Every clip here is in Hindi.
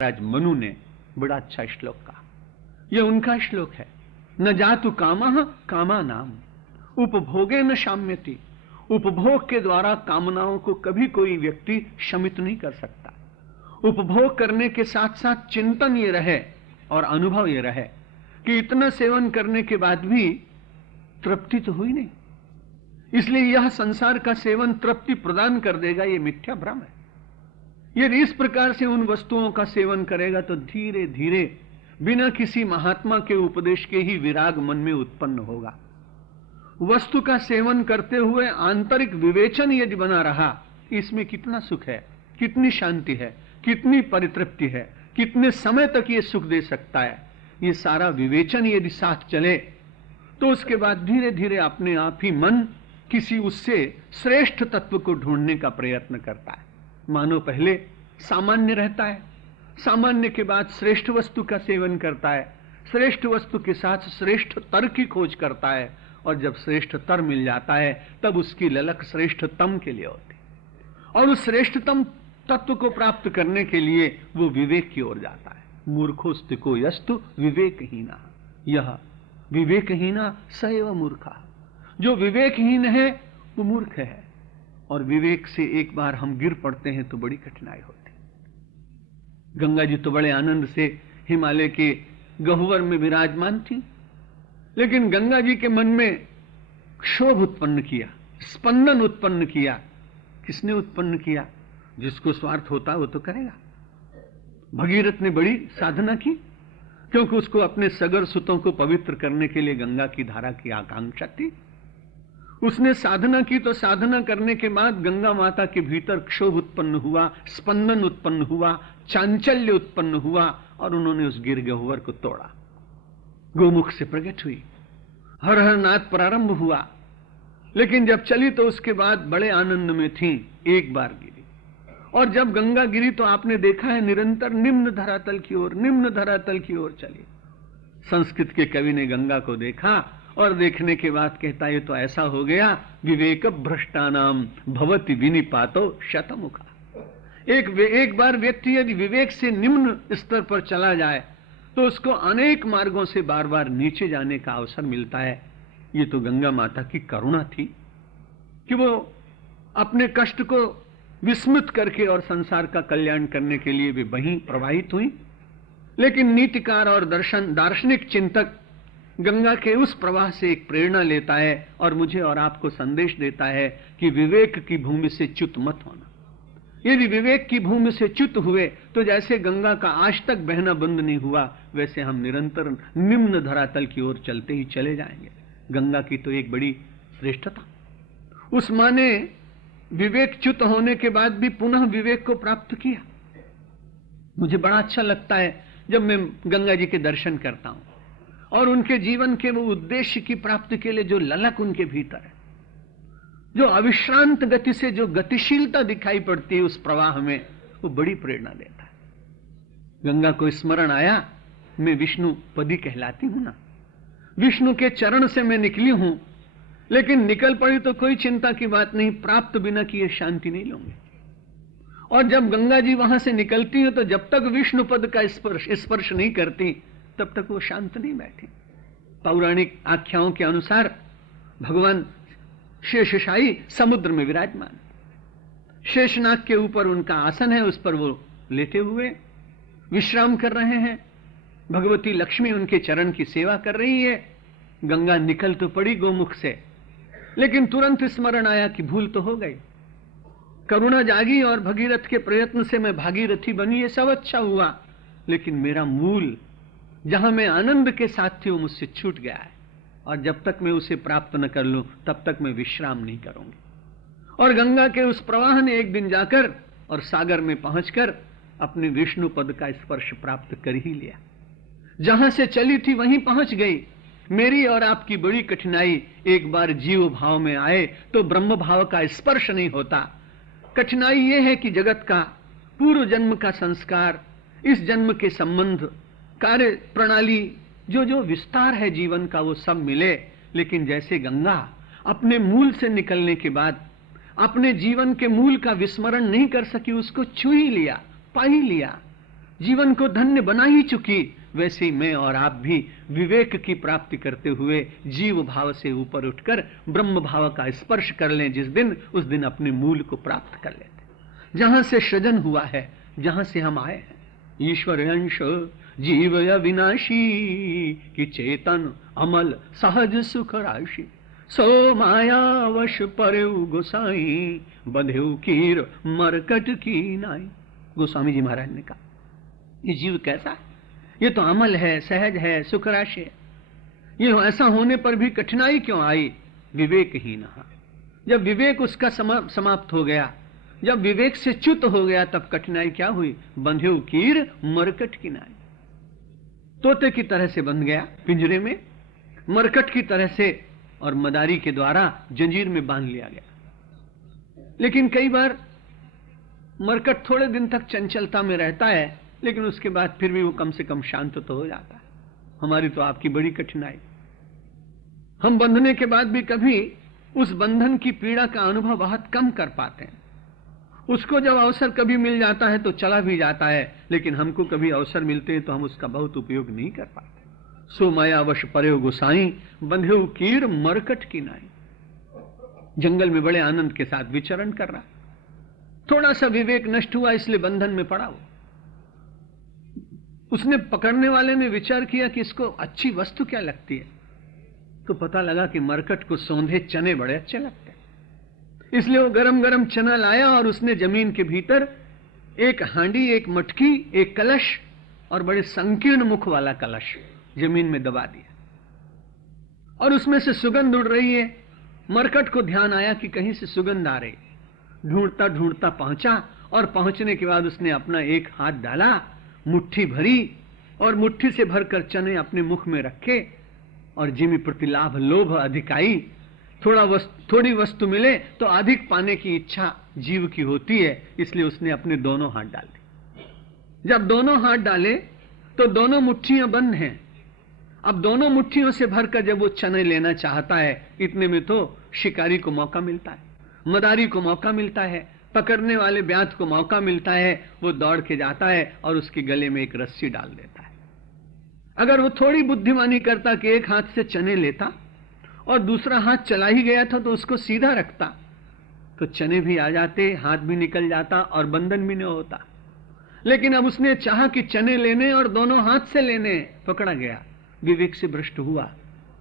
महाराज मनु ने बड़ा अच्छा श्लोक कहा। यह उनका श्लोक है। न जातु कामः कामा नाम उपभोगे न शाम्यति। उपभोग के द्वारा कामनाओं को कभी कोई व्यक्ति शमित नहीं कर सकता। उपभोग करने के साथ साथ चिंतन ये रहे और अनुभव ये रहे कि इतना सेवन करने के बाद भी तृप्ति तो हुई नहीं, इसलिए यह संसार का सेवन तृप्ति प्रदान कर देगा, यह मिथ्या भ्रम है। यदि इस प्रकार से उन वस्तुओं का सेवन करेगा तो धीरे धीरे बिना किसी महात्मा के उपदेश के ही विराग मन में उत्पन्न होगा। वस्तु का सेवन करते हुए आंतरिक विवेचन यदि बना रहा, इसमें कितना सुख है, कितनी शांति है, कितनी परितृप्ति है, कितने समय तक ये सुख दे सकता है, ये सारा विवेचन यदि साथ चले तो उसके बाद धीरे धीरे अपने आप ही मन किसी उससे श्रेष्ठ तत्व को ढूंढने का प्रयत्न करता है। मानो पहले सामान्य रहता है, सामान्य के बाद श्रेष्ठ वस्तु का सेवन करता है, श्रेष्ठ वस्तु के साथ श्रेष्ठ तर की खोज करता है, और जब श्रेष्ठ तर मिल जाता है तब उसकी ललक श्रेष्ठतम के लिए होती है, और उस श्रेष्ठतम तत्व को प्राप्त करने के लिए वो विवेक की ओर जाता है। मूर्खोस्तिको यस्तु विवेकहीना, यह विवेकहीना सैव मूर्खा। जो विवेकहीन है वो मूर्ख है, और विवेक से एक बार हम गिर पड़ते हैं तो बड़ी कठिनाई होती। गंगा जी तो बड़े आनंद से हिमालय के गह्वर में विराजमान थी, लेकिन गंगा जी के मन में क्षोभ उत्पन्न किया, स्पंदन उत्पन्न किया। किसने उत्पन्न किया? जिसको स्वार्थ होता वो तो करेगा। भगीरथ ने बड़ी साधना की, क्योंकि उसको अपने सगर सुतों को पवित्र करने के लिए गंगा की धारा की आकांक्षा थी। उसने साधना की, तो साधना करने के बाद गंगा माता के भीतर क्षोभ उत्पन्न हुआ, स्पंदन उत्पन्न हुआ, चांचल्य उत्पन्न हुआ, और उन्होंने उस गिर गह्वर को तोड़ा। गोमुख से प्रकट हुई, हर हर नाद प्रारंभ हुआ। लेकिन जब चली तो उसके बाद बड़े आनंद में थी। एक बार गिरी, और जब गंगा गिरी तो आपने देखा है निरंतर निम्न धरातल की ओर, निम्न धरातल की ओर चली। संस्कृत के कवि ने गंगा को देखा और देखने के बाद कहता ये तो ऐसा हो गया, विवेक भ्रष्टानाम भवति विनिपातो शतमुखा। एक बार व्यक्ति यदि विवेक से निम्न स्तर पर चला जाए तो उसको अनेक मार्गों से बार बार नीचे जाने का अवसर मिलता है। ये तो गंगा माता की करुणा थी कि वो अपने कष्ट को विस्मृत करके और संसार का कल्याण करने के लिए भी वहीं प्रवाहित हुई। लेकिन नीतिकार और दार्शनिक चिंतक गंगा के उस प्रवाह से एक प्रेरणा लेता है और मुझे और आपको संदेश देता है कि विवेक की भूमि से च्युत मत होना। यदि विवेक की भूमि से च्युत हुए तो जैसे गंगा का आज तक बहना बंद नहीं हुआ, वैसे हम निरंतर निम्न धरातल की ओर चलते ही चले जाएंगे। गंगा की तो एक बड़ी श्रेष्ठता, उस माँ ने विवेक च्युत होने के बाद भी पुनः विवेक को प्राप्त किया। मुझे बड़ा अच्छा लगता है जब मैं गंगा जी के दर्शन करता हूं और उनके जीवन के वो उद्देश्य की प्राप्ति के लिए जो ललक उनके भीतर है, जो अविश्रांत गति से जो गतिशीलता दिखाई पड़ती है उस प्रवाह में, वो बड़ी प्रेरणा देता है। गंगा को स्मरण आया, मैं विष्णु पदी कहलाती हूं ना, विष्णु के चरण से मैं निकली हूं, लेकिन निकल पड़ी तो कोई चिंता की बात नहीं, प्राप्त बिना किए शांति नहीं लूंगी। और जब गंगा जी वहां से निकलती है तो जब तक विष्णु पद का स्पर्श नहीं करती तब तक वो शांत नहीं बैठी। पौराणिक आख्याओं के अनुसार भगवान शेषशायी समुद्र में विराजमान, शेषनाग के ऊपर उनका आसन है, उस पर वो लेटे हुए विश्राम कर रहे हैं। भगवती लक्ष्मी उनके चरण की सेवा कर रही है। गंगा निकल तो पड़ी गोमुख से, लेकिन तुरंत स्मरण आया कि भूल तो हो गई। करुणा जागी और भगीरथ के प्रयत्न से मैं भागीरथी बनी, ये सब अच्छा हुआ, लेकिन मेरा मूल जहां मैं आनंद के साथ थी वो मुझसे छूट गया है, और जब तक मैं उसे प्राप्त न कर लूं तब तक मैं विश्राम नहीं करूंगी। और गंगा के उस प्रवाह ने एक दिन जाकर और सागर में पहुंचकर अपने विष्णु पद का स्पर्श प्राप्त कर ही लिया। जहां से चली थी वहीं पहुंच गई। मेरी और आपकी बड़ी कठिनाई, एक बार जीव भाव में आए तो ब्रह्म भाव का स्पर्श नहीं होता। कठिनाई यह है कि जगत का पूर्व जन्म का संस्कार, इस जन्म के संबंध, कार्य प्रणाली, जो जो विस्तार है जीवन का, वो सब मिले, लेकिन जैसे गंगा अपने मूल से निकलने के बाद अपने जीवन के मूल का विस्मरण नहीं कर सकी, उसको छू ही लिया, पा ही लिया, जीवन को धन्य बना ही चुकी, वैसे ही मैं और आप भी विवेक की प्राप्ति करते हुए जीव भाव से ऊपर उठकर ब्रह्म भाव का स्पर्श कर लें जिस दिन, उस दिन अपने मूल को प्राप्त कर लेते, जहां से सृजन हुआ है, जहां से हम आए हैं। ईश्वर अंश जीव अविनाशी कि चेतन अमल सहज सुख राशि, सो माया वश परयु गोसाई, बंधेउ कीर मरकट की नाई। गोस्वामी जी महाराज ने कहा ये जीव कैसा है, ये तो अमल है, सहज है, सुख राशि है, ये ऐसा होने पर भी कठिनाई क्यों आई? विवेकहीन। जब विवेक उसका समाप्त हो गया, जब विवेक से च्युत हो गया, तब कठिनाई क्या हुई? बंधेउ कीर मरकट की नाई, तोते की तरह से बंध गया पिंजरे में, मरकट की तरह से और मदारी के द्वारा जंजीर में बांध लिया गया। लेकिन कई बार मरकट थोड़े दिन तक चंचलता में रहता है, लेकिन उसके बाद फिर भी वो कम से कम शांत तो हो जाता है। हमारी तो आपकी बड़ी कठिनाई, हम बंधने के बाद भी कभी उस बंधन की पीड़ा का अनुभव बहुत कम कर पाते हैं। उसको जब अवसर कभी मिल जाता है तो चला भी जाता है, लेकिन हमको कभी अवसर मिलते हैं तो हम उसका बहुत उपयोग नहीं कर पाते। सो माया वश परयो गोसाई, बंधेउ कीर मरकट की नाई। जंगल में बड़े आनंद के साथ विचरण कर रहा, थोड़ा सा विवेक नष्ट हुआ इसलिए बंधन में पड़ा। वो उसने, पकड़ने वाले ने विचार किया कि इसको अच्छी वस्तु क्या लगती है, तो पता लगा कि मरकट को सौंधे चने बड़े अच्छे लगते हैं। इसलिए वो गरम गरम चना लाया और उसने जमीन के भीतर एक हांडी, एक मटकी, एक कलश और बड़े संकीर्ण मुख वाला कलश जमीन में दबा दिया, और उसमें से सुगंध उड़ रही है। मरकट को ध्यान आया कि कहीं से सुगंध आ रही, ढूंढता ढूंढता पहुंचा, और पहुंचने के बाद उसने अपना एक हाथ डाला, मुट्ठी भरी, और मुट्ठी से भरकर चने अपने मुख में रखे, और जिमि प्रतिलाभ लोभ अधिकाई। थोड़ी वस्तु मिले तो अधिक पाने की इच्छा जीव की होती है, इसलिए उसने अपने दोनों हाथ डाले। जब दोनों हाथ डाले तो दोनों मुट्ठियां बंद हैं। अब दोनों मुट्ठियों से भरकर जब वो चने लेना चाहता है, इतने में तो शिकारी को मौका मिलता है, मदारी को मौका मिलता है, पकड़ने वाले ब्यात को मौका मिलता है। वो दौड़ के जाता है और उसके गले में एक रस्सी डाल देता है। अगर वो थोड़ी बुद्धिमानी करता कि एक हाथ से चने लेता और दूसरा हाथ चला ही गया था तो उसको सीधा रखता, तो चने भी आ जाते, हाथ भी निकल जाता और बंधन भी न होता। लेकिन अब उसने चाहा कि चने लेने और दोनों हाथ से लेने, पकड़ा गया, विवेक से भ्रष्ट हुआ,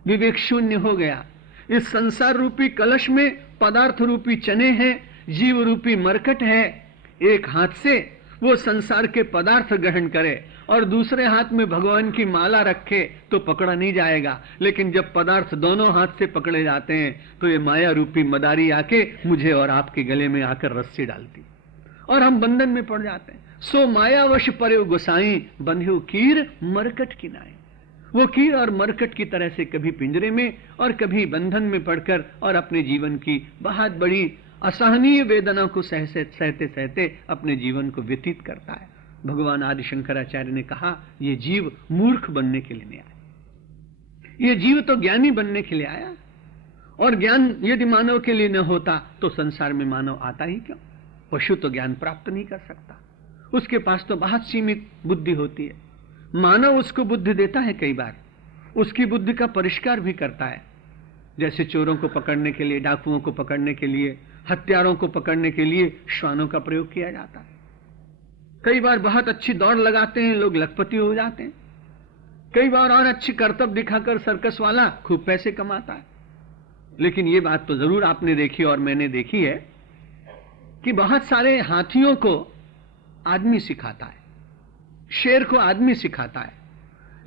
विवेक शून्य हो गया। इस संसार रूपी कलश में पदार्थ रूपी चने हैं, जीव रूपी मरकट है। एक हाथ से वो संसार के पदार्थ ग्रहण करे और दूसरे हाथ में भगवान की माला रखे तो पकड़ा नहीं जाएगा। लेकिन जब पदार्थ दोनों हाथ से पकड़े जाते हैं तो ये माया रूपी मदारी आके मुझे और आपके गले में आकर रस्सी डालती और हम बंधन में पड़ जाते हैं। सो मायावश परयो गोसाई, बंधेउ कीर मरकट की नाई। वो कीर और मरकट की तरह से कभी पिंजरे में और कभी बंधन में पड़कर और अपने जीवन की बहुत बड़ी असहनीय वेदना को सहते सहते अपने जीवन को व्यतीत करता है। भगवान आदि शंकराचार्य ने कहा, ये जीव मूर्ख बनने के लिए नहीं आया, ये जीव तो ज्ञानी बनने के लिए आया। और ज्ञान यदि मानव के लिए न होता तो संसार में मानव आता ही क्यों? पशु तो ज्ञान प्राप्त नहीं कर सकता, उसके पास तो बहुत सीमित बुद्धि होती है। मानव उसको बुद्धि देता है, कई बार उसकी बुद्धि का परिष्कार भी करता है। जैसे चोरों को पकड़ने के लिए, डाकुओं को पकड़ने के लिए, हत्यारों को पकड़ने के लिए श्वानों का प्रयोग किया जाता है। कई बार बहुत अच्छी दौड़ लगाते हैं, लोग लखपति हो जाते हैं। कई बार और अच्छी करतब दिखाकर सर्कस वाला खूब पैसे कमाता है। लेकिन ये बात तो जरूर आपने देखी और मैंने देखी है कि बहुत सारे हाथियों को आदमी सिखाता है, शेर को आदमी सिखाता है,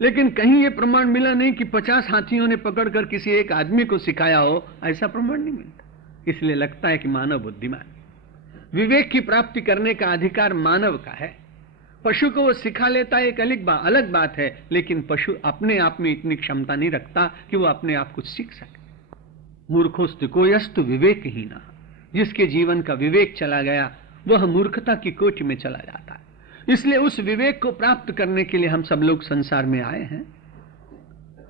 लेकिन कहीं ये प्रमाण मिला नहीं कि 50 हाथियों ने पकड़कर किसी एक आदमी को सिखाया हो, ऐसा प्रमाण नहीं मिलता। इसलिए लगता है कि मानव बुद्धिमान। विवेक की प्राप्ति करने का अधिकार मानव का है। पशु को वो सिखा लेता है, एक अलग बात है, लेकिन पशु अपने आप में इतनी क्षमता नहीं रखता कि वो अपने आप कुछ सीख सके। मूर्खोस्तु कोयस्तु विवेकहीन, जिसके जीवन का विवेक चला गया वह मूर्खता की कोटि में चला जाता है। इसलिए उस विवेक को प्राप्त करने के लिए हम सब लोग संसार में आए हैं।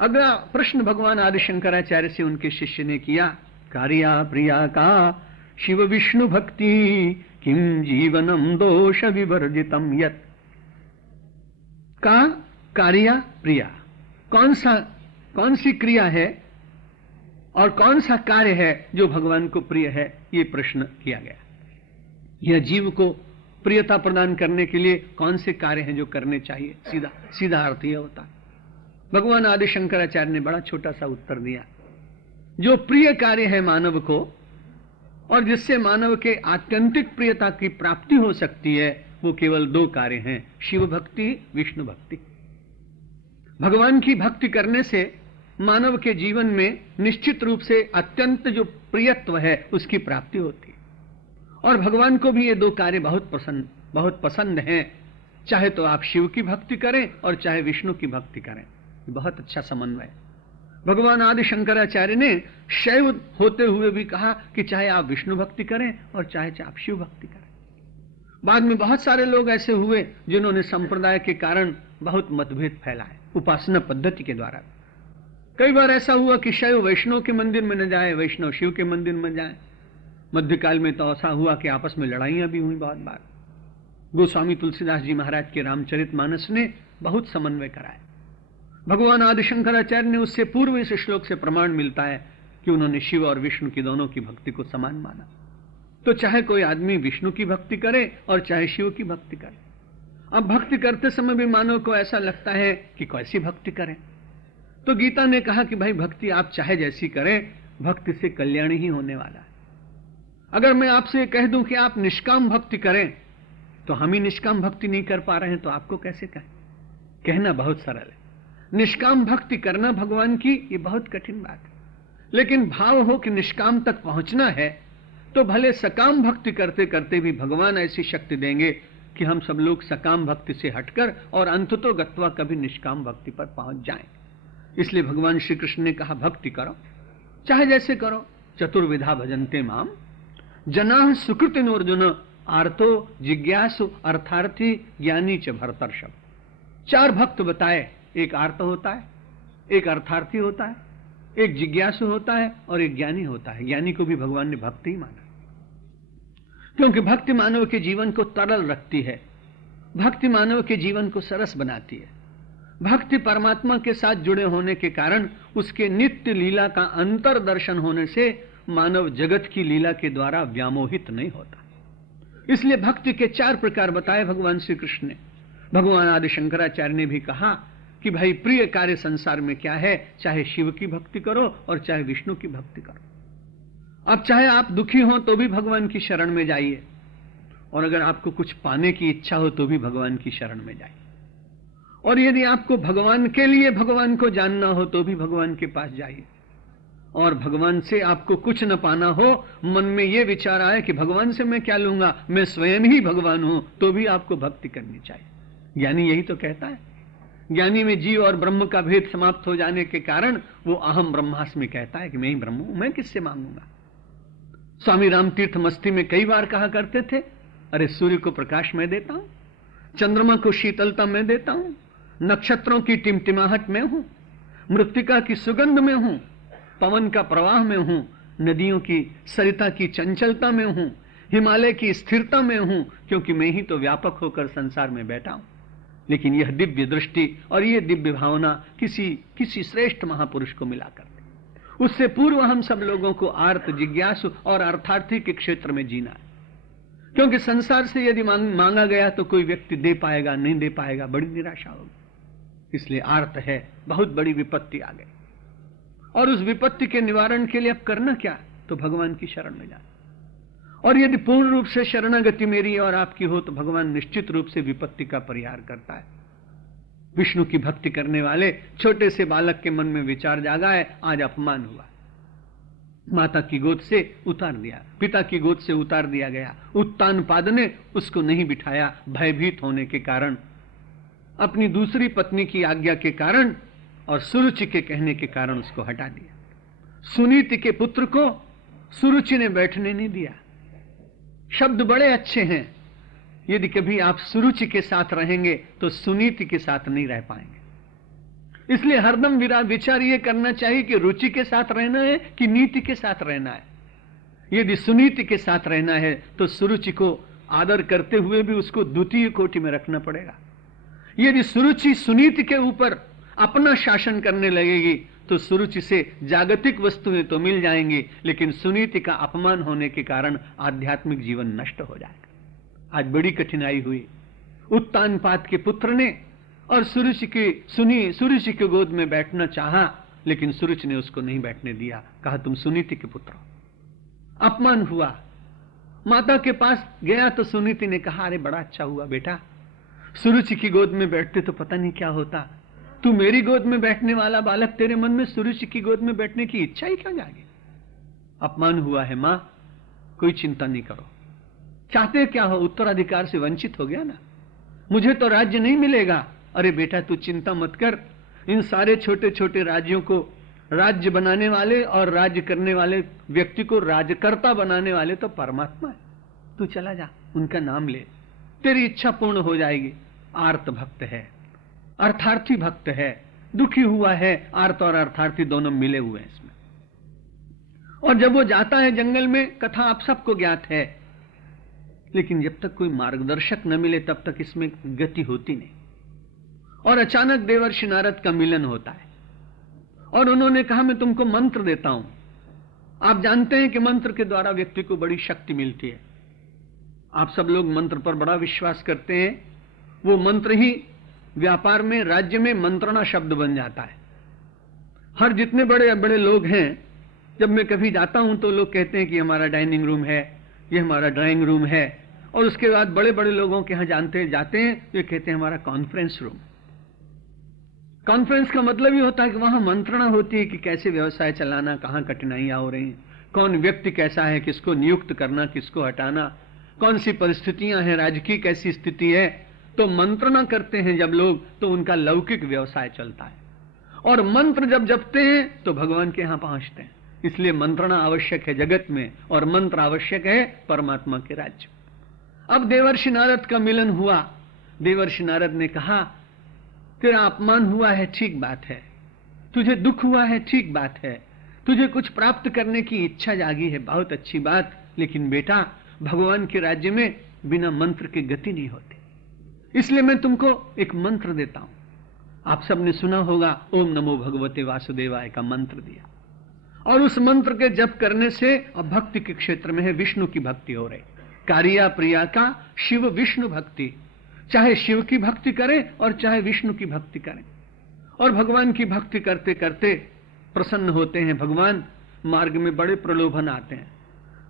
अगला प्रश्न भगवान आदि शंकराचार्य से उनके शिष्य ने किया, कार्या प्रिया का शिव विष्णु भक्ति किम जीवनम दोष विवर्जितम यत्। का कार्या प्रिया, कौन सी क्रिया है और कौन सा कार्य है जो भगवान को प्रिय है, ये प्रश्न किया गया। यह जीव को प्रियता प्रदान करने के लिए कौन से कार्य हैं जो करने चाहिए, सीधा सीधा अर्थ यह होता है। भगवान आदि शंकराचार्य ने बड़ा छोटा सा उत्तर दिया। जो प्रिय कार्य है मानव को और जिससे मानव के आत्यंतिक प्रियता की प्राप्ति हो सकती है, वो केवल दो कार्य हैं, शिव भक्ति, विष्णु भक्ति। भगवान की भक्ति करने से मानव के जीवन में निश्चित रूप से अत्यंत जो प्रियत्व है उसकी प्राप्ति होती है। और भगवान को भी ये दो कार्य बहुत पसंद हैं, चाहे तो आप शिव की भक्ति करें और चाहे विष्णु की भक्ति करें। बहुत अच्छा समन्वय। भगवान आदि शंकराचार्य ने शैव होते हुए भी कहा कि चाहे आप विष्णु भक्ति करें और चाहे आप शिव भक्ति करें। बाद में बहुत सारे लोग ऐसे हुए जिन्होंने संप्रदाय के कारण बहुत मतभेद फैलाए उपासना पद्धति के द्वारा। कई बार ऐसा हुआ कि शैव वैष्णव के मंदिर में न जाए, वैष्णव शिव के मंदिर में जाए। मध्यकाल में तो ऐसा हुआ कि आपस में लड़ाइयां भी हुई बहुत बार। गोस्वामी तुलसीदास जी महाराज के रामचरितमानस ने बहुत समन्वय कराया। भगवान आदि शंकराचार्य ने उससे पूर्व इस श्लोक से प्रमाण मिलता है कि उन्होंने शिव और विष्णु की दोनों की भक्ति को समान माना। तो चाहे कोई आदमी विष्णु की भक्ति करे और चाहे शिव की भक्ति करे। अब भक्ति करते समय भी मानव को ऐसा लगता है कि कैसी भक्ति करें, तो गीता ने कहा कि भाई भक्ति आप चाहे जैसी करें, भक्ति से कल्याण ही होने वाला है। अगर मैं आपसे कह दूं कि आप निष्काम भक्ति करें, तो हम ही निष्काम भक्ति नहीं कर पा रहे हैं, तो आपको कैसे कहें? कहना बहुत सरल है, निष्काम भक्ति करना भगवान की ये बहुत कठिन बात है। लेकिन भाव हो कि निष्काम तक पहुंचना है, तो भले सकाम भक्ति करते करते भी भगवान ऐसी शक्ति देंगे कि हम सब लोग सकाम भक्ति से हटकर और अंततो गत्वा कभी निष्काम भक्ति पर पहुंच जाएं। इसलिए भगवान श्री कृष्ण ने कहा भक्ति करो, चाहे जैसे करो। चतुर्विधा भजन्ते माम जनाः सुकृतिनोर्जुन आर्तो जिज्ञासु अर्थार्थी ज्ञानी च भरतर्षभ। चार भक्त बताए, एक आर्त होता है, एक अर्थार्थी होता है, एक जिज्ञासु होता है और एक ज्ञानी होता है। ज्ञानी को भी भगवान ने भक्ति ही माना, क्योंकि भक्ति मानव के जीवन को तरल रखती है, भक्ति मानव के जीवन को सरस बनाती है। भक्ति परमात्मा के साथ जुड़े होने के कारण उसके नित्य लीला का अंतर दर्शन होने से मानव जगत की लीला के द्वारा व्यामोहित नहीं होता। इसलिए भक्ति के चार प्रकार बताए भगवान श्री कृष्ण ने। भगवान आदि शंकराचार्य ने भी कहा कि भाई प्रिय कार्य संसार में क्या है, चाहे शिव की भक्ति करो और चाहे विष्णु की भक्ति करो। अब चाहे आप दुखी हो तो भी भगवान की शरण में जाइए, और अगर आपको कुछ पाने की इच्छा हो तो भी भगवान की शरण में जाइए, और यदि आपको भगवान के लिए भगवान को जानना हो तो भी भगवान के पास जाइए। और भगवान से आपको कुछ न पाना हो, मन में यह विचार आए कि भगवान से मैं क्या लूंगा, मैं स्वयं ही भगवान हूं, तो भी आपको भक्ति करनी चाहिए। ज्ञानी यही तो कहता है। ज्ञानी में जीव और ब्रह्म का भेद समाप्त हो जाने के कारण वो अहम ब्रह्मास्मि कहता है कि मैं ही ब्रह्म हूं, मैं किससे मांगूंगा। स्वामी रामतीर्थ मस्ती में कई बार कहा करते थे, अरे सूर्य को प्रकाश मैं देता हूं, चंद्रमा को शीतलता मैं देता हूं, नक्षत्रों की टिमटिमाहट में हूं, मृत्तिका की सुगंध में हूं, पवन का प्रवाह में हूं, नदियों की सरिता की चंचलता में हूं, हिमालय की स्थिरता में हूं, क्योंकि मैं ही तो व्यापक होकर संसार में बैठा हूं। लेकिन यह दिव्य दृष्टि और यह दिव्य भावना किसी श्रेष्ठ महापुरुष को मिला करती। उससे पूर्व हम सब लोगों को आर्त, जिज्ञासु और अर्थार्थी के क्षेत्र में जीना है, क्योंकि संसार से यदि मांगा गया तो कोई व्यक्ति दे पाएगा, नहीं दे पाएगा, बड़ी निराशा होगी। इसलिए आर्त है, बहुत बड़ी विपत्ति आ गई, और उस विपत्ति के निवारण के लिए अब करना क्या, तो भगवान की शरण में जाना। और यदि पूर्ण रूप से शरणागति मेरी और आपकी हो तो भगवान निश्चित रूप से विपत्ति का परिहार करता है। विष्णु की भक्ति करने वाले छोटे से बालक के मन में विचार जागा है, आज अपमान हुआ, माता की गोद से उतार दिया, पिता की गोद से उतार दिया गया, उत्तानपाद ने उसको नहीं बिठाया, भयभीत होने के कारण, अपनी दूसरी पत्नी की आज्ञा के कारण और सुरुचि के कहने के कारण उसको हटा दिया। सुनीति के पुत्र को सुरुचि ने बैठने नहीं दिया। शब्द बड़े अच्छे हैं, यदि कभी आप सुरुचि के साथ रहेंगे तो सुनीति के साथ नहीं रह पाएंगे। इसलिए हरदम विचार ये करना चाहिए कि रुचि के साथ रहना है कि नीति के साथ रहना है। यदि सुनीति के साथ रहना है तो सुरुचि को आदर करते हुए भी उसको द्वितीय कोटि में रखना पड़ेगा। यदि सुरुचि सुनीति के ऊपर अपना शासन करने लगेगी तो सुरुचि से जागतिक वस्तुएं तो मिल जाएंगी, लेकिन सुनीति का अपमान होने के कारण आध्यात्मिक जीवन नष्ट हो जाएगा। आज बड़ी कठिनाई हुई। उत्तानपाद के पुत्र ने और सुरुचि की गोद में बैठना चाहा, लेकिन सुरुचि ने उसको नहीं बैठने दिया। कहा तुम सुनीति के पुत्र हो। अपमान हुआ। माता के पास गया तो सुनीति ने कहा अरे बड़ा अच्छा हुआ बेटा, सुरुचि की गोद में बैठते तो पता नहीं क्या होता। तू मेरी गोद में बैठने वाला बालक, तेरे मन में सुरुचि की गोद में बैठने की इच्छा ही क्यों जागी? अपमान हुआ है मां, कोई चिंता नहीं करो। चाहते क्या हो? उत्तराधिकार से वंचित हो गया ना, मुझे तो राज्य नहीं मिलेगा। अरे बेटा तू चिंता मत कर, इन सारे छोटे छोटे राज्यों को राज्य बनाने वाले और राज्य करने वाले व्यक्ति को राजकर्ता बनाने वाले तो परमात्मा है। तू चला जा, उनका नाम ले, तेरी इच्छा पूर्ण हो जाएगी। आर्त भक्त है, अर्थार्थी भक्त है, दुखी हुआ है। आर्त और अर्थार्थी दोनों मिले हुए हैं इसमें। और जब वो जाता है जंगल में, कथा आप सबको ज्ञात है, लेकिन जब तक कोई मार्गदर्शक न मिले तब तक इसमें गति होती नहीं। और अचानक देवर्षि नारद का मिलन होता है और उन्होंने कहा मैं तुमको मंत्र देता हूं। आप जानते हैं कि मंत्र के द्वारा व्यक्ति को बड़ी शक्ति मिलती है। आप सब लोग मंत्र पर बड़ा विश्वास करते हैं। वो मंत्र ही व्यापार में, राज्य में मंत्रणा शब्द बन जाता है। हर जितने बड़े बड़े लोग हैं, जब मैं कभी जाता हूं तो लोग कहते हैं कि हमारा डाइनिंग रूम है, ये हमारा ड्राइंग रूम है। और उसके बाद बड़े बड़े लोगों के यहां जाते हैं, ये कहते हैं हमारा कॉन्फ्रेंस रूम। कॉन्फ्रेंस का मतलब ही होता है कि वहां मंत्रणा होती है कि कैसे व्यवसाय चलाना, कहां कठिनाइयां हो रही हैं, कौन व्यक्ति कैसा है, किसको नियुक्त करना, किसको हटाना, कौन सी परिस्थितियां हैं, राज्य की कैसी स्थिति है। तो मंत्रणा करते हैं जब लोग, तो उनका लौकिक व्यवसाय चलता है। और मंत्र जब जपते हैं तो भगवान के यहां पहुंचते हैं। इसलिए मंत्रणा आवश्यक है जगत में, और मंत्र आवश्यक है परमात्मा के राज्य। अब देवर्षि नारद का मिलन हुआ। देवर्षि नारद ने कहा तेरा अपमान हुआ है, ठीक बात है, तुझे दुख हुआ है, ठीक बात है, तुझे कुछ प्राप्त करने की इच्छा जागी है, बहुत अच्छी बात, लेकिन बेटा भगवान के राज्य में बिना मंत्र के गति नहीं होती। इसलिए मैं तुमको एक मंत्र देता हूं। आप सबने सुना होगा ओम नमो भगवते वासुदेवाय का मंत्र दिया, और उस मंत्र के जप करने से अब भक्ति के क्षेत्र में है विष्णु की भक्ति हो रही। कारिया प्रिया का शिव विष्णु भक्ति, चाहे शिव की भक्ति करें और चाहे विष्णु की भक्ति करें, और भगवान की भक्ति करते करते प्रसन्न होते हैं भगवान। मार्ग में बड़े प्रलोभन आते हैं।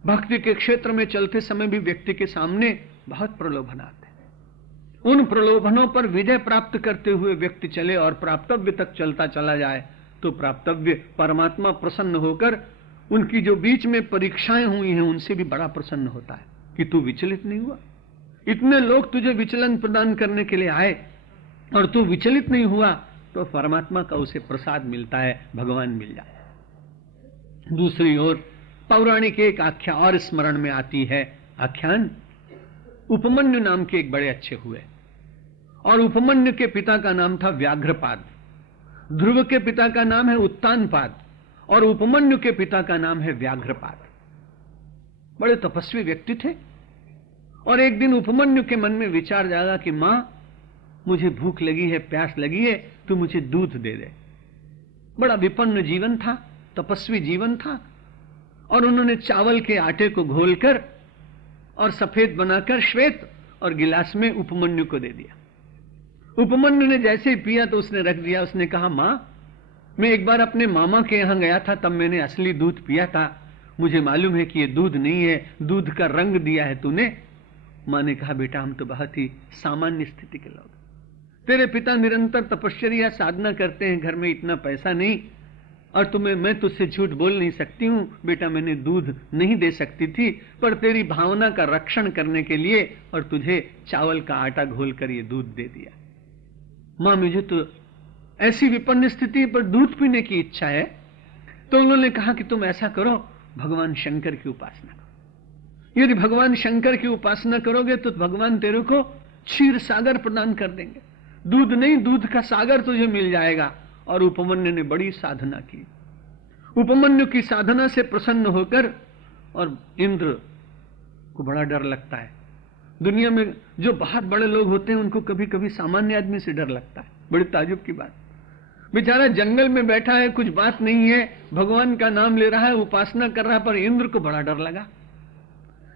भक्ति के क्षेत्र में चलते समय भी व्यक्ति के सामने बहुत प्रलोभन आते हैं। उन प्रलोभनों पर विजय प्राप्त करते हुए व्यक्ति चले और प्राप्तव्य तक चलता चला जाए तो प्राप्तव्य परमात्मा प्रसन्न होकर उनकी जो बीच में परीक्षाएं हुई हैं उनसे भी बड़ा प्रसन्न होता है कि तू विचलित नहीं हुआ। इतने लोग तुझे विचलन प्रदान करने के लिए आए और तू विचलित नहीं हुआ, तो परमात्मा का उसे प्रसाद मिलता है, भगवान मिल जाए। दूसरी ओर पौराणिक एक आख्या और स्मरण में आती है। आख्यान उपमन्यु नाम के एक बड़े अच्छे हुए, और उपमन्यु के पिता का नाम था व्याघ्रपाद, ध्रुव के पिता का नाम है उत्तानपाद, और उपमन्यु के पिता का नाम है व्याघ्रपाद। बड़े तपस्वी व्यक्ति थे। और एक दिन उपमन्यु के मन में विचार जागा कि मां मुझे भूख लगी है, प्यास लगी है, तू मुझे दूध दे दे। बड़ा विपन्न जीवन था, तपस्वी जीवन था, और उन्होंने चावल के आटे को घोलकर और सफेद बनाकर श्वेत और गिलास में उपमन्यु को दे दिया। उपमन्यु ने जैसे ही पिया तो उसने रख दिया। उसने कहा मां मैं एक बार अपने मामा के यहां गया था, तब मैंने असली दूध पिया था, मुझे मालूम है कि ये दूध नहीं है, दूध का रंग दिया है तूने। मां ने कहा बेटा हम तो बहुत ही सामान्य स्थिति के लोग, तेरे पिता निरंतर तपश्चर्या साधना करते हैं, घर में इतना पैसा नहीं, और तुम्हें मैं तुझसे झूठ बोल नहीं सकती हूं बेटा, मैंने दूध नहीं दे सकती थी, पर तेरी भावना का रक्षण करने के लिए और तुझे चावल का आटा घोलकर ये दूध दे दिया। मां मुझे तो ऐसी विपन्न स्थिति पर दूध पीने की इच्छा है। तो उन्होंने कहा कि तुम ऐसा करो, भगवान शंकर की उपासना करो। यदि भगवान शंकर की उपासना करोगे तो भगवान तेरे को क्षीर सागर प्रदान कर देंगे, दूध नहीं दूध का सागर तुझे मिल जाएगा। और उपमन्यु ने बड़ी साधना की। उपमन्यु की साधना से प्रसन्न होकर, और इंद्र को बड़ा डर लगता है, दुनिया में जो बहुत बड़े लोग होते हैं उनको कभी कभी सामान्य आदमी से डर लगता है। बड़ी ताज्जुब की बात, बेचारा जंगल में बैठा है, कुछ बात नहीं है, भगवान का नाम ले रहा है, उपासना कर रहा है, पर इंद्र को बड़ा डर लगा।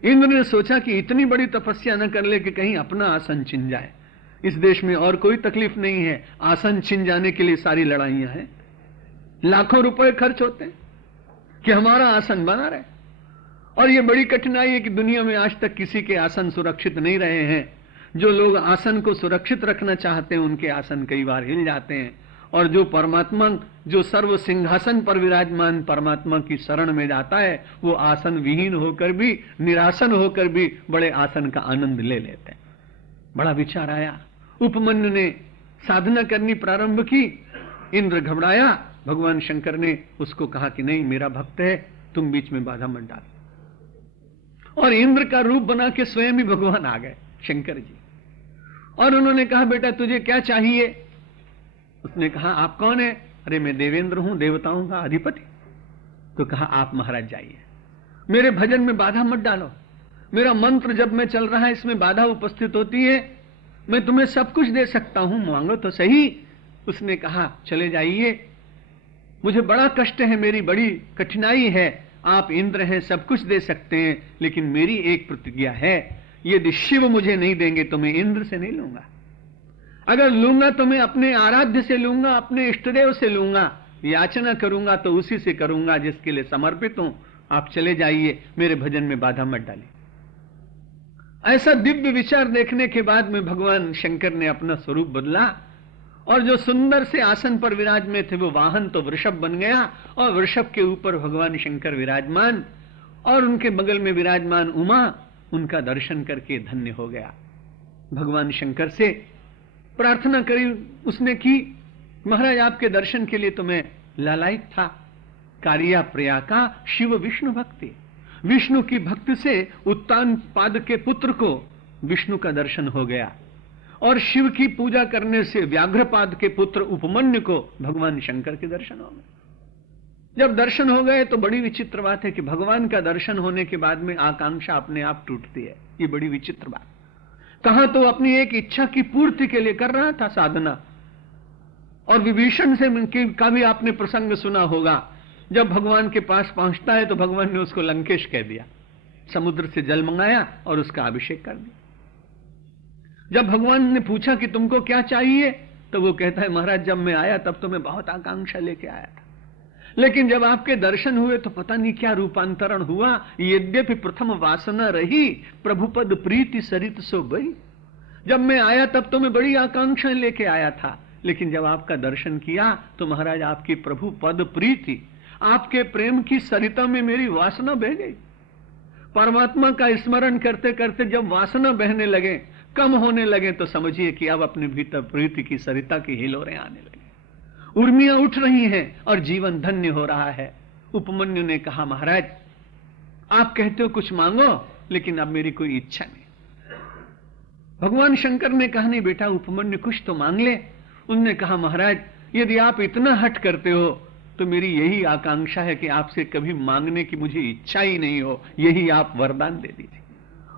इंद्र ने सोचा कि इतनी बड़ी तपस्या न कर ले कि कहीं अपना आसन छिन जाए। इस देश में और कोई तकलीफ नहीं है, आसन छिन जाने के लिए सारी लड़ाइयां हैं, लाखों रुपए खर्च होते हैं कि हमारा आसन बना रहे। और ये बड़ी कठिनाई है कि दुनिया में आज तक किसी के आसन सुरक्षित नहीं रहे हैं। जो लोग आसन को सुरक्षित रखना चाहते हैं उनके आसन कई बार हिल जाते हैं, और जो परमात्मा, जो सर्व सिंहासन पर विराजमान परमात्मा की शरण में जाता है, वो आसन विहीन होकर भी, निरासन होकर भी बड़े आसन का आनंद ले लेते हैं। बड़ा विचार आया, उपमन्यु ने साधना करनी प्रारंभ की। इंद्र घबराया, भगवान शंकर ने उसको कहा कि नहीं, मेरा भक्त है, तुम बीच में बाधा मत डाल। और इंद्र का रूप बना के स्वयं ही भगवान आ गए, शंकर जी, और उन्होंने कहा बेटा तुझे क्या चाहिए? उसने कहा आप कौन है? अरे मैं देवेंद्र हूं, देवताओं का अधिपति। तो कहा आप महाराज जाइए, मेरे भजन में बाधा मत डालो, मेरा मंत्र जब मैं चल रहा है इसमें बाधा उपस्थित होती है, मैं तुम्हें सब कुछ दे सकता हूं, मांगो तो सही। उसने कहा चले जाइए, मुझे बड़ा कष्ट है, मेरी बड़ी कठिनाई है, आप इंद्र हैं, सब कुछ दे सकते हैं, लेकिन मेरी एक प्रतिज्ञा है, यदि शिव मुझे नहीं देंगे तो मैं इंद्र से नहीं लूंगा। अगर लूंगा तो मैं अपने आराध्य से लूंगा, अपने इष्टदेव से लूंगा, याचना करूंगा तो उसी से करूंगा जिसके लिए समर्पित हूं। आप चले जाइए, मेरे भजन में बाधा मत डालिए। ऐसा दिव्य विचार देखने के बाद में भगवान शंकर ने अपना स्वरूप बदला, और जो सुंदर से आसन पर विराज में थे वो वाहन तो वृषभ बन गया, और वृषभ के ऊपर भगवान शंकर विराजमान, और उनके बगल में विराजमान उमा, उनका दर्शन करके धन्य हो गया। भगवान शंकर से प्रार्थना करी उसने की, महाराज आपके दर्शन के लिए तो मैं लालायित था। कारिया प्रिया का शिव विष्णु भक्ति, विष्णु की भक्ति से उत्तान पाद के पुत्र को विष्णु का दर्शन हो गया, और शिव की पूजा करने से व्याघ्रपाद के पुत्र उपमन्यु को भगवान शंकर के दर्शन हो गए। जब दर्शन हो गए तो बड़ी विचित्र बात है कि भगवान का दर्शन होने के बाद में आकांक्षा अपने आप टूटती है। ये बड़ी विचित्र बात। कहां तो अपनी एक इच्छा की पूर्ति के लिए कर रहा था साधना, और विभीषण से का भी आपने प्रसंग सुना होगा। जब भगवान के पास पहुंचता है तो भगवान ने उसको लंकेश कह दिया, समुद्र से जल मंगाया और उसका अभिषेक कर दिया। जब भगवान ने पूछा कि तुमको क्या चाहिए, तो वो कहता है महाराज जब मैं आया तब तो मैं बहुत आकांक्षा लेके आया था, लेकिन जब आपके दर्शन हुए तो पता नहीं क्या रूपांतरण हुआ। यद्यपि प्रथम वासना रही, प्रभुपद प्रीति सरित सो बही। जब मैं आया तब तो मैं बड़ी आकांक्षा लेके आया था, लेकिन जब आपका दर्शन किया तो महाराज आपकी प्रभु पद प्रीति, आपके प्रेम की सरिता में मेरी वासना बह गई। परमात्मा का स्मरण करते करते जब वासना बहने लगे, कम होने लगे, तो समझिए कि अब अपने भीतर प्रीति की सरिता की हिलोरें आने लगे, उर्मियां उठ रही हैं और जीवन धन्य हो रहा है। उपमन्यु ने कहा महाराज आप कहते हो कुछ मांगो, लेकिन अब मेरी कोई इच्छा नहीं। भगवान शंकर ने कहा नहीं बेटा उपमन्यु कुछ तो मांग ले। उनने कहा महाराज यदि आप इतना हट करते हो तो मेरी यही आकांक्षा है कि आपसे कभी मांगने की मुझे इच्छा ही नहीं हो, यही आप वरदान दे दीजिए।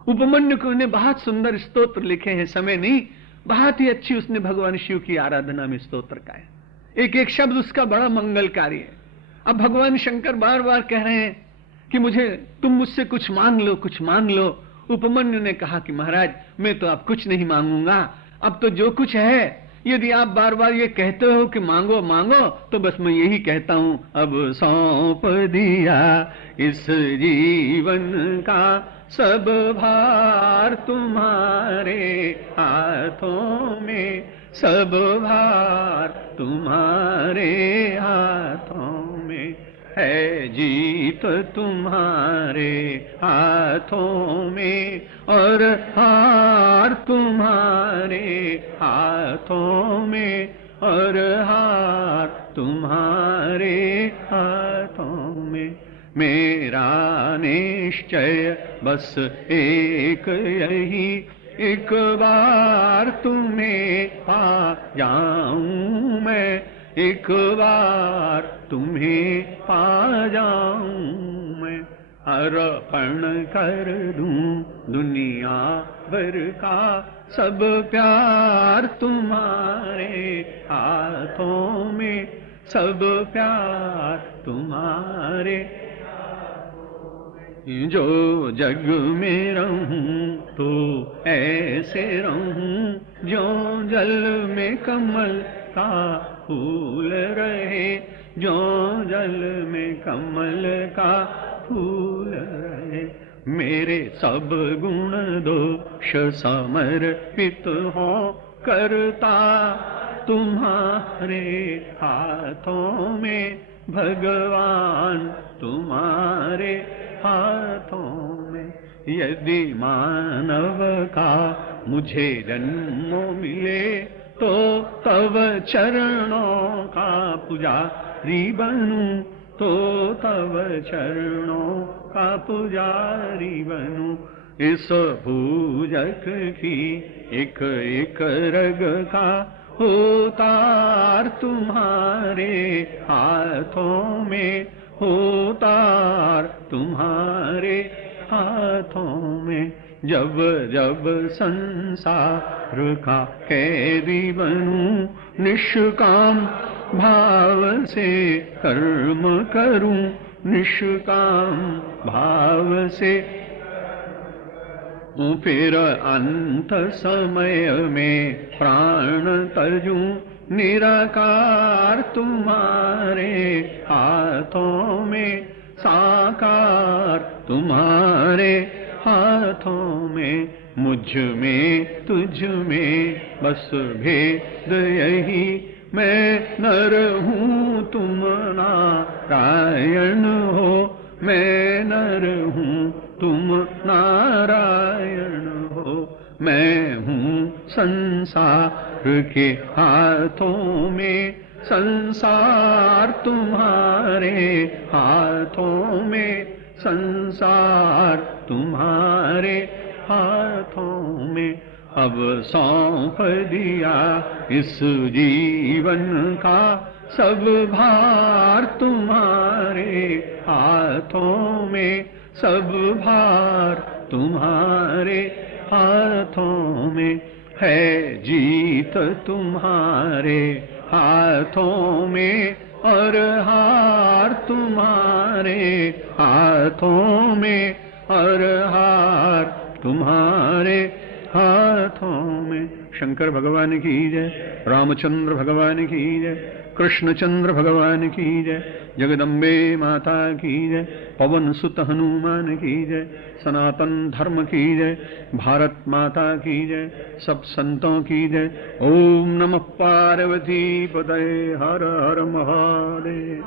उपमन्यु को ने बहुत सुंदर स्तोत्र लिखे हैं, समय नहीं, बहुत ही अच्छी उसने भगवान शिव की आराधना में स्तोत्र का है, एक एक शब्द उसका बड़ा मंगलकारी है। अब भगवान शंकर बार बार कह रहे हैं कि मुझे तुम मुझसे कुछ मांग लो, कुछ मांग लो। उपमन्यु ने कहा कि महाराज मैं तो अब कुछ नहीं मांगूंगा, अब तो जो कुछ है, यदि आप बार बार ये कहते हो कि मांगो मांगो, तो बस मैं यही कहता हूं अब सौंप दिया इस जीवन का सब भार तुम्हारे हाथों में, सब भार तुम्हारे हाथों में है, जीत तुम्हारे हाथों में और हार तुम्हारे हाथों में और हार तुम्हारे हाथों में। मेरा निश्चय बस एक यही, एक बार तुम्हें पा जाऊं मैं, एक बार तुम्हें पा जाऊं मैं। अर्पण कर दूं दुनिया भर का सब प्यार तुम्हारे हाथों में, सब प्यार तुम्हारे। जो जग में रहूं तो ऐसे रहूं जो जल में कमल का फूल रहे, जो जल में कमल का फूल रहे। मेरे सब गुण दोष समर्पित हो करता तुम्हारे हाथों में, भगवान तुम्हारे हाथों में। यदि मानव का मुझे जन्म मिले तो तव चरणों का पुजारी बनूं, तो तव चरणों का पुजारी बनूं। इस पूजक की एक एक रग का होतार तुम्हारे हाथों में, होतार तुम्हारे हाथों में। जब जब संसार का कैदी बनूं, निष्काम भाव से कर्म करूं, निष्काम भाव से। फिर अंत समय में प्राण तजूं, निराकार तुम्हारे हाथों में, साकार तुम्हारे हाथों में। मुझ में तुझ में बस भेद यही, मैं नर हूँ तुम नारायण हो, मैं नर हूँ तुम नारायण हो। मैं हूँ संसार के हाथों में, संसार तुम्हारे हाथों में, संसार तुम्हारे हाथों में। अब सौंप दिया इस जीवन का सब भार तुम्हारे हाथों में, सब भार तुम्हारे हाथों में। है जीत तुम्हारे हाथों में और हार तुम्हारे हाथों में, और हार तुम्हारे हाथों में। शंकर भगवान की जय, रामचंद्र भगवान की जय, कृष्णचंद्र भगवान की जय, जगदम्बे माता की जय, पवन सुत हनुमान की जय, सनातन धर्म की जय, भारत माता की जय, सब संतों की जय। ओम नमः पार्वती पतये, हर हर महादेव।